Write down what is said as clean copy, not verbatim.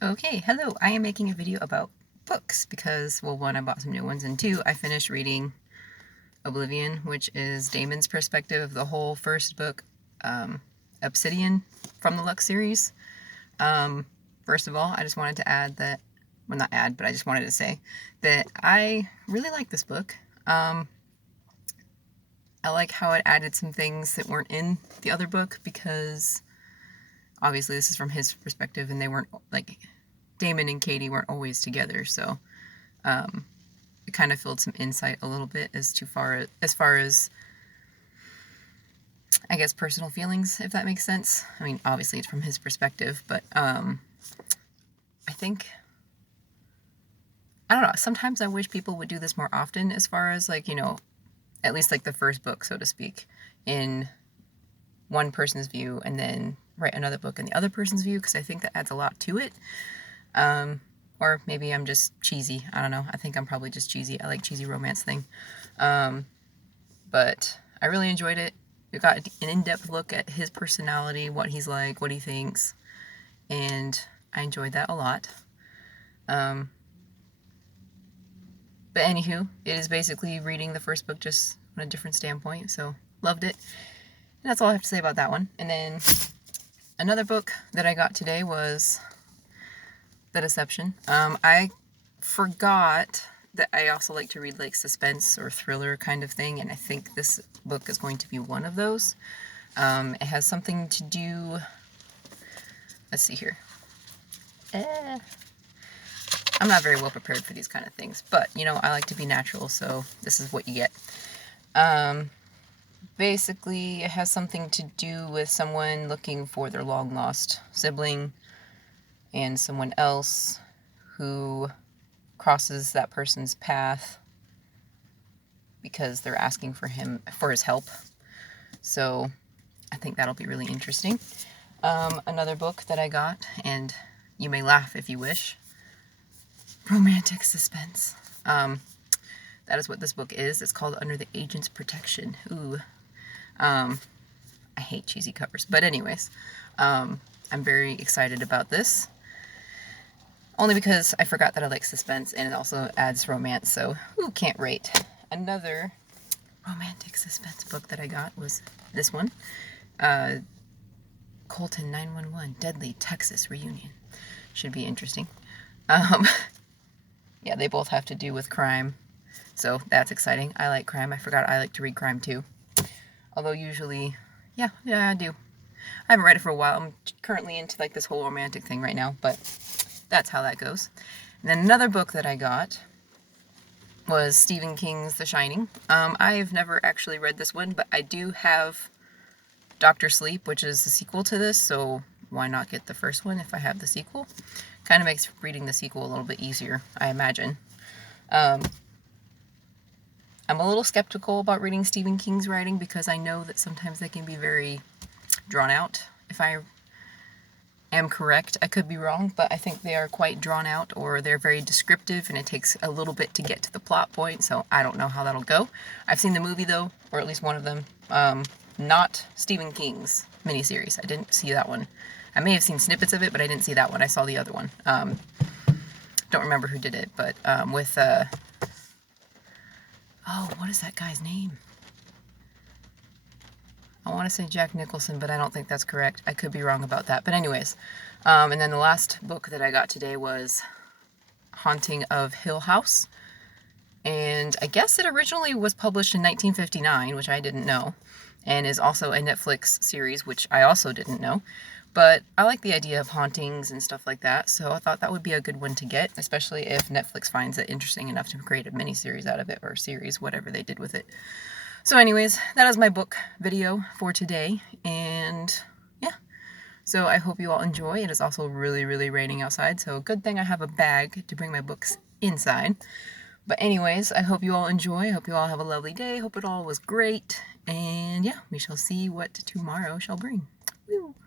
Okay, hello. I am making a video about books because, well, one, I bought some new ones, and two, I finished reading Oblivion, which is Damon's perspective of the whole first book, Obsidian, from the Lux series. First of all, I just wanted to add that, well, not add, but I just wanted to say that I really like this book. I like how it added some things that weren't in the other book because obviously this is from his perspective and they weren't, like, Damon and Katie weren't always together, so it kind of filled some insight a little bit as far as I guess personal feelings, if that makes sense. I mean, obviously it's from his perspective, but I think, I don't know, sometimes I wish people would do this more often as far as, like, you know, at least like the first book, so to speak, in one person's view and then write another book in the other person's view, because I think that adds a lot to it. Or maybe I'm just cheesy. I don't know. I think I'm probably just cheesy. I like cheesy romance thing. But I really enjoyed it. We got an in-depth look at his personality, what he's like, what he thinks, and I enjoyed that a lot. But anywho, it is basically reading the first book just on a different standpoint, so loved it. And that's all I have to say about that one. And then another book that I got today was The Deception. I forgot that I also like to read like suspense or thriller kind of thing, and I think this book is going to be one of those. It has something to do, let's see here. I'm not very well prepared for these kind of things, but you know, I like to be natural, so this is what you get. Basically, it has something to do with someone looking for their long lost sibling and someone else who crosses that person's path because they're asking for his help. So I think that'll be really interesting. Another book that I got, and you may laugh if you wish, romantic suspense. That is what this book is. It's called Under the Agent's Protection. Ooh. I hate cheesy covers. But anyways, I'm very excited about this. Only because I forgot that I like suspense, and it also adds romance, so ooh, can't rate. Another romantic suspense book that I got was this one. Colton 911, Deadly Texas Reunion. Should be interesting. Yeah, they both have to do with crime, so that's exciting. I like crime. I forgot I like to read crime too. Although usually, yeah, I do. I haven't read it for a while. I'm currently into like this whole romantic thing right now, but that's how that goes. And then another book that I got was Stephen King's The Shining. I've never actually read this one, but I do have Dr. Sleep, which is the sequel to this, so why not get the first one if I have the sequel? Kind of makes reading the sequel a little bit easier, I imagine. I'm a little skeptical about reading Stephen King's writing because I know that sometimes they can be very drawn out. If I am correct, I could be wrong, but I think they are quite drawn out, or they're very descriptive and it takes a little bit to get to the plot point, so I don't know how that'll go. I've seen the movie though, or at least one of them. Not Stephen King's miniseries. I didn't see that one. I may have seen snippets of it, but I didn't see that one. I saw the other one. Don't remember who did it, but with oh, what is that guy's name? I want to say Jack Nicholson, but I don't think that's correct. I could be wrong about that. But anyways, and then the last book that I got today was Haunting of Hill House. And I guess it originally was published in 1959, which I didn't know, and is also a Netflix series, which I also didn't know. But I like the idea of hauntings and stuff like that, so I thought that would be a good one to get, especially if Netflix finds it interesting enough to create a miniseries out of it, or series, whatever they did with it. So anyways, that is my book video for today, and yeah. So I hope you all enjoy. It is also really, really raining outside, so good thing I have a bag to bring my books inside. But anyways, I hope you all enjoy. I hope you all have a lovely day. Hope it all was great. And yeah, we shall see what tomorrow shall bring. Woo.